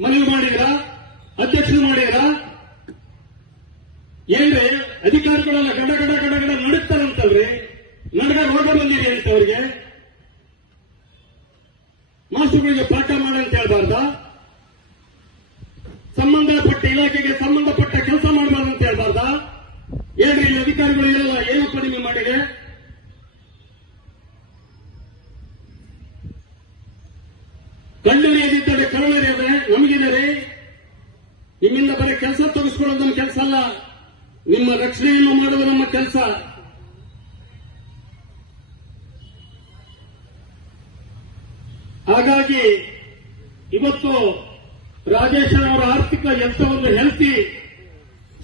ಮನವಿ ಮಾಡಿದ್ರ? ಅಧ್ಯಕ್ಷರು ಮಾಡಿದ್ರ? ಏನ್ರಿ? ಅಧಿಕಾರಿಗಳೆಲ್ಲ ಗಡ ಗಡ ಗಡ ಗಡ ನಡುತ್ತಾರಂತಲ್ರಿ ನಡಗ ರೋಗ ಬಂದಿದೆ ಅಂತ ಅವ್ರಿಗೆ? ಮಾಸ್ಟರ್ಗಳಿಗೆ ಪಾಠ ಮಾಡಂತ ಹೇಳ್ಬಾರ್ದ? ಸಂಬಂಧಪಟ್ಟ ಇಲಾಖೆಗೆ ಸಂಬಂಧಪಟ್ಟ ಕೆಲಸ ಮಾಡಬಾರ್ದು ಅಂತ ಹೇಳ್ಬಾರ್ದ ಏನ್ರಿ ಈ ಅಧಿಕಾರಿಗಳು ಎಲ್ಲ ಏನು ಕಡಿಮೆ ಮಾಡಿದೆ ಕಣ್ಣರಿಯದಿದ್ದರೆ ಕರುಳರಿಯದೆ ನಮಗಿದರೆ ನಿಮ್ಮಿಂದ ಬರೀ ಕೆಲಸ ತೆಗೆಸ್ಕೊಳ್ಳೋದು ನಮ್ಮ ರಕ್ಷಣೆಯನ್ನು ಮಾಡುವ ನಮ್ಮ ಕೆಲಸ. ಹಾಗಾಗಿ ಇವತ್ತು ರಾಜೇಶ್ ಅವರ ಆರ್ಥಿಕ ಒಂದು ಹೆಲ್ತಿ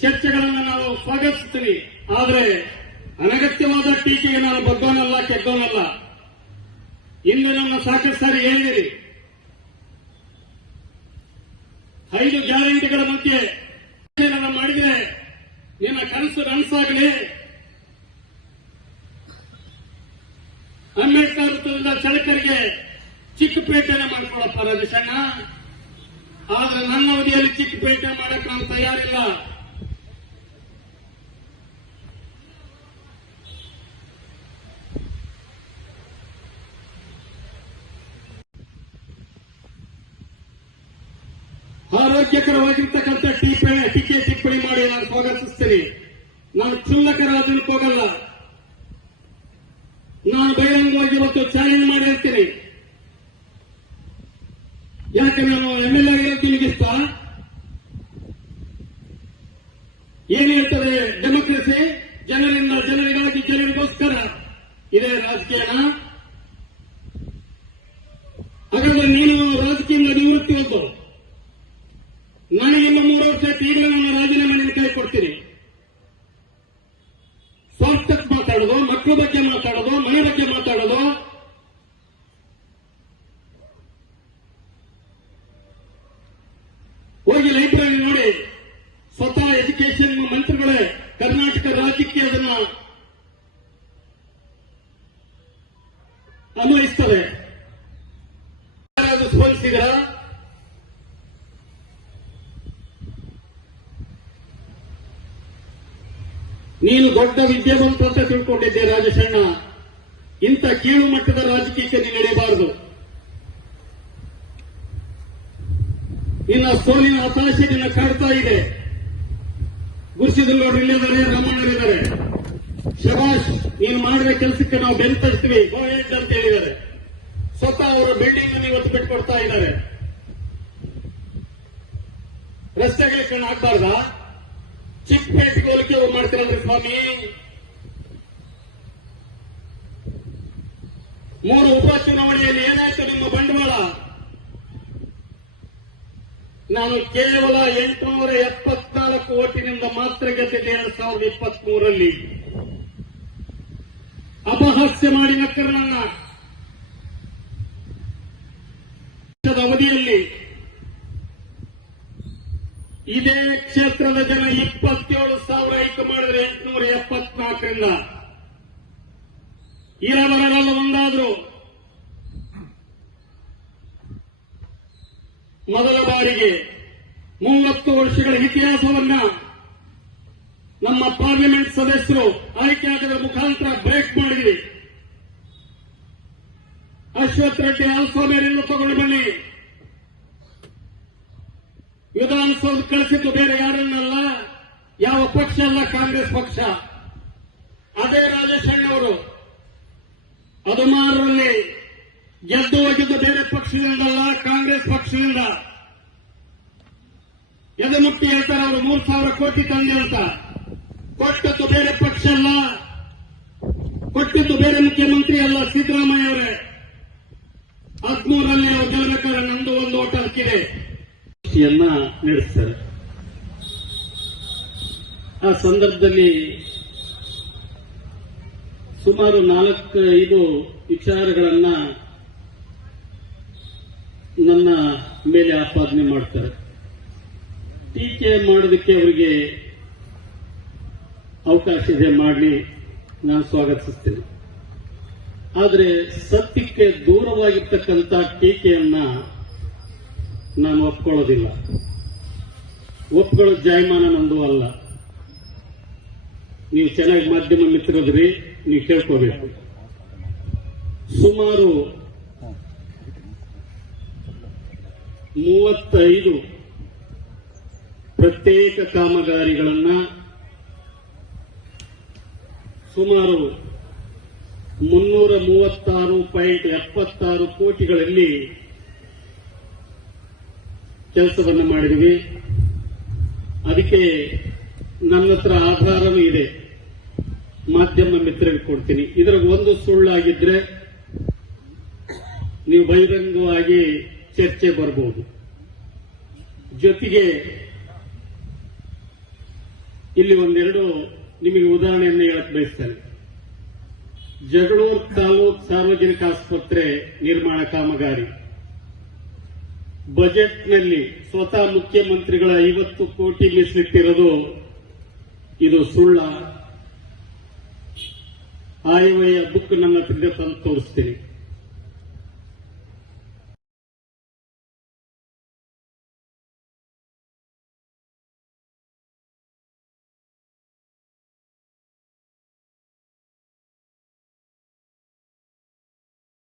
ಚರ್ಚೆಗಳನ್ನು ನಾವು ಸ್ವಾಗತಿಸ್ತೀವಿ. ಆದರೆ ಅನಗತ್ಯವಾದ ಟೀಕೆಗೆ ನಾನು ಬಗ್ಗೋನಲ್ಲ ಕೆದ್ದೋನಲ್ಲ ಇಂದು ನಮ್ಮ ಸಾಕಷ್ಟು ಸಾರಿ ಹೇಳಿದಿರಿ. ಐದು ಗ್ಯಾರಂಟಿಗಳ ಮಧ್ಯೆ ಏನಾರ ಮಾಡಿದ್ರೆ ನಿನ್ನ ನನಸಾಗಲಿ ಅಂಬೇಡ್ಕರ್ ವೃತ್ತದಿಂದ ಚಳಕರಿಗೆ ಚಿಕ್ಕಪೇಟೆನ ಮಾಡಿಕೊಳ್ಳಪ್ಪ ರಾಜಶಣ್ಣ ಆದ್ರೆ ನನ್ನ ಅವಧಿಯಲ್ಲಿ ಚಿಕ್ಕಪೇಟೆ ಮಾಡಕ್ ನಾನು ತಯಾರಿಲ್ಲ. ಆರೋಗ್ಯಕರವಾಗಿರ್ತಕ್ಕಂಥ ಟೀಪೆ ಟೀಕೆ ಟಿಪ್ಪಣಿ ಮಾಡಿ ನಾನು ಸ್ವಾಗತಿಸ್ತೀನಿ ನಾನು ಕ್ಷುಲ್ಲಕರಾದಕ್ಕೆ ಹೋಗಲ್ಲ ನಾನು ಬಹಿರಂಗವಾಗಿ ಇವತ್ತು ಚಾಲೆಂಜ್ ಮಾಡಿ ಹೇಳ್ತೀನಿ ಯಾಕೆ ನಾನು ಎಂಎಲ್ಎ ಆಗಿರೋದು ಇಷ್ಟ? ಏನ್ ಹೇಳ್ತದೆ ಡೆಮೋಕ್ರಸಿ? ಜನರಿಂದ ಜನರಿಗಾಗಿ ಜನರಿಗೋಸ್ಕರ. ಇದೇ ರಾಜಕೀಯನ? ಹಾಗಾದ್ರೆ ನೀನು ರಾಜಕೀಯದಿಂದ ನಿವೃತ್ತಿ ಹೋಗು. ನನಗಿನ್ನ ಮೂರು ವರ್ಷ ಈಗಲೇ ನನ್ನ ರಾಜೀನಾಮೆ ಕೈ ಕೊಡ್ತೀನಿ ಸ್ವಾಸ್ಥ್ಯಕ್ಕೆ ಮಾತಾಡೋದು ಮಕ್ಕಳ ಬಗ್ಗೆ ಮಾತಾಡೋದು, ಮನೆ ಬಗ್ಗೆ ಮಾತಾಡೋದು? ಹೋಗಿ ಲೈಬ್ರರಿ ನೋಡಿ. ಸ್ವತಃ ಎಜುಕೇಶನ್ ಮಂತ್ರಿಗಳೇ, ಕರ್ನಾಟಕ ರಾಜ್ಯಕ್ಕೆ ಅದನ್ನ ಅನ್ವಯಿಸ್ತವೆ ಯಾರಾದ್ರೂ ಸ್ಪಂದಿಸಿದ್ರ ನೀನು ದೊಡ್ಡ ವಿದ್ಯಾವಂತ ಅಂತ ತಿಳ್ಕೊಂಡಿದ್ದೆ ರಾಜಶಣ್ಣ. ಇಂಥ ಕೀಳು ಮಟ್ಟದ ರಾಜಕೀಯಕ್ಕೆ ನೀನು ನಡೆಯಬಾರದು. ನಿನ್ನ ಸೋಲಿನ ಹತಾಶೆ ನಿನ್ನ ಕಾಡ್ತಾ ಇದೆ. ಗುರುಸಿದ್ರು ಇಲ್ಲಿದ್ದಾರೆ ರಮಣ್ಣರಿದ್ದಾರೆ ಶಬಾಷ್, ನೀನು ಮಾಡಿದ ಕೆಲಸಕ್ಕೆ ನಾವು ಬೆಂತರಿಸ್ತೀವಿ ಗೋ ಅಂತ ಹೇಳಿದ್ದಾರೆ. ಸ್ವತಃ ಅವರು ಬಿಲ್ಡಿಂಗ್ ಅನ್ನು ಇವತ್ತು ಬಿಟ್ಕೊಡ್ತಾ ಇದ್ದಾರೆ. ರಸ್ತೆಗಳಿಗೆ ಕಣ್ಣು ಹಾಕ್ಬಾರ್ದಾ? ಚಿಕ್ಕಪೇಟೆಗೆ ಹೋಲಿಕೆ ಅವ್ರು ಮಾಡ್ತಿರಂದ್ರೆ ಸ್ವಾಮಿ? ಮೂರು ಉಪಚುನಾವಣೆಯಲ್ಲಿ ಏನಾಯ್ತು ನಿಮ್ಮ ಬಂಡವಾಳ? ನಾನು ಕೇವಲ ಎಂಟುನೂರ ಎಪ್ಪತ್ನಾಲ್ಕು ಓಟಿನಿಂದ ಮಾತ್ರ ಗೆದ್ದಿದ್ದೆ ಎರಡ್ ಸಾವಿರದ ಇಪ್ಪತ್ತ್ ಮೂರರಲ್ಲಿ ಅಪಹಾಸ್ಯ ಮಾಡಿ ನಕ್ಕರ ನನ್ನ. ಅವಧಿಯಲ್ಲಿ ಇದೇ ಕ್ಷೇತ್ರದ ಜನ ಇಪ್ಪತ್ತೇಳು ಸಾವಿರ ಆಯ್ಕೆ ಮಾಡಿದ್ರೆ ಎಂಟುನೂರ ಎಪ್ಪತ್ನಾಲ್ಕರಿಂದ. ಇರಬರಗಲ್ಲ ಒಂದಾದ್ರು. ಮೊದಲ ಬಾರಿಗೆ ಮೂವತ್ತು ವರ್ಷಗಳ ಇತಿಹಾಸವನ್ನ ನಮ್ಮ ಪಾರ್ಲಿಮೆಂಟ್ ಸದಸ್ಯರು ಆಯ್ಕೆಯಾಗದ ಮುಖಾಂತರ ಬ್ರೇಕ್ ಮಾಡಿದ್ವಿ. ಅಶ್ವಥ್ ರೆಡ್ಡಿ ಆಲ್ಫಾಮೇರಿಂದ ತಗೊಂಡು ಬನ್ನಿ. ವಿಧಾನಸೌಧ ಕಳಿಸಿದ್ದು ಬೇರೆ ಯಾರನ್ನಲ್ಲ? ಯಾವ ಪಕ್ಷ ಅಲ್ಲ? ಕಾಂಗ್ರೆಸ್ ಪಕ್ಷ. ಅದೇ ರಾಜೇಶಣ್ಣವರು ಹದಿಮಾರರಲ್ಲಿ ಗೆದ್ದು ಹೋಗಿದ್ದು ಬೇರೆ ಪಕ್ಷದಿಂದಲ್ಲ, ಕಾಂಗ್ರೆಸ್ ಪಕ್ಷದಿಂದ. ಎದೆಮುಟ್ಟಿ ಹೇಳ್ತಾರೆ ಅವರು, ಮೂರು ಸಾವಿರ ಕೋಟಿ ತಂದೆ ಅಂತ. ಕೊಟ್ಟದ್ದು ಬೇರೆ ಪಕ್ಷ ಅಲ್ಲ. ಕೊಟ್ಟಿದ್ದು ಬೇರೆ ಮುಖ್ಯಮಂತ್ರಿ ಅಲ್ಲ, ಸಿದ್ದರಾಮಯ್ಯ ಅವರೇ. ಹದಿಮೂರರಲ್ಲಿ ಅವರು ಗೆಲ್ಲಬೇಕಾದ್ರೆ ನಂದು ಒಂದು ಹೋಟೆಲ್ ಹಕ್ಕಿದೆ ಕೃಷಿಯನ್ನ ನಡೆಸ್ತಾರೆ. ಆ ಸಂದರ್ಭದಲ್ಲಿ ಸುಮಾರು ನಾಲ್ಕು ಐದು ವಿಚಾರಗಳನ್ನ ನನ್ನ ಮೇಲೆ ಆಪಾದನೆ ಮಾಡ್ತಾರೆ. ಟೀಕೆ ಮಾಡೋದಕ್ಕೆ ಅವರಿಗೆ ಅವಕಾಶ ಇದೆ ಮಾಡಲಿ ನಾನು ಸ್ವಾಗತಿಸುತ್ತೇನೆ ಆದರೆ ಸತ್ಯಕ್ಕೆ ದೂರವಾಗಿರ್ತಕ್ಕಂಥ ಟೀಕೆಯನ್ನ ನಾನು ಒಪ್ಕೊಳ್ಳೋದಿಲ್ಲ. ಒಪ್ಕೊಳ್ಳೋ ಜಾಯಮಾನ ನಂದು ಅಲ್ಲ. ನೀವು ಚೆನ್ನಾಗಿ ಮಾಧ್ಯಮ ಮಿತ್ರದ್ರಿ ನೀವು ಕೇಳ್ಕೋಬೇಕು. ಸುಮಾರು ಮೂವತ್ತೈದು ಪ್ರತ್ಯೇಕ ಕಾಮಗಾರಿಗಳನ್ನ ಸುಮಾರು ಮುನ್ನೂರ ಮೂವತ್ತಾರು ಪಾಯಿಂಟ್ ಎಪ್ಪತ್ತಾರು ಕೋಟಿಗಳಲ್ಲಿ ಕೆಲಸವನ್ನು ಮಾಡಿದ್ವಿ. ಅದಕ್ಕೆ ನನ್ನ ಹತ್ರ ಆಧಾರವೂ ಇದೆ. ಮಾಧ್ಯಮ ಮಿತ್ರರಿಗೆ ಕೊಡ್ತೀನಿ. ಇದರ ಒಂದು ಸುಳ್ಳಾಗಿದ್ರೆ ನೀವು ಬಹಿರಂಗವಾಗಿ ಚರ್ಚೆ ಬರಬಹುದು ಜೊತೆಗೆ ಇಲ್ಲಿ ಒಂದೆರಡು ನಿಮಗೆ ಉದಾಹರಣೆಯನ್ನು ಹೇಳಕ್ ಬಯಸ್ತೇನೆ. ಜಗಳೂರು ತಾಲೂಕ್ ಸಾರ್ವಜನಿಕ ಆಸ್ಪತ್ರೆ ನಿರ್ಮಾಣ ಕಾಮಗಾರಿ. ಬಜೆಟ್ನಲ್ಲಿ ಸ್ವತಃ ಮುಖ್ಯಮಂತ್ರಿಗಳ ಐವತ್ತು ಕೋಟಿ ಮೀಸಲಿಟ್ಟಿರೋದು ಇದು ಸುಳ್ಳ. ಆಯವ್ಯಯ ಬುಕ್ ನನ್ನ ಹತ್ರ ತಂದು ತೋರಿಸ್ತೀನಿ.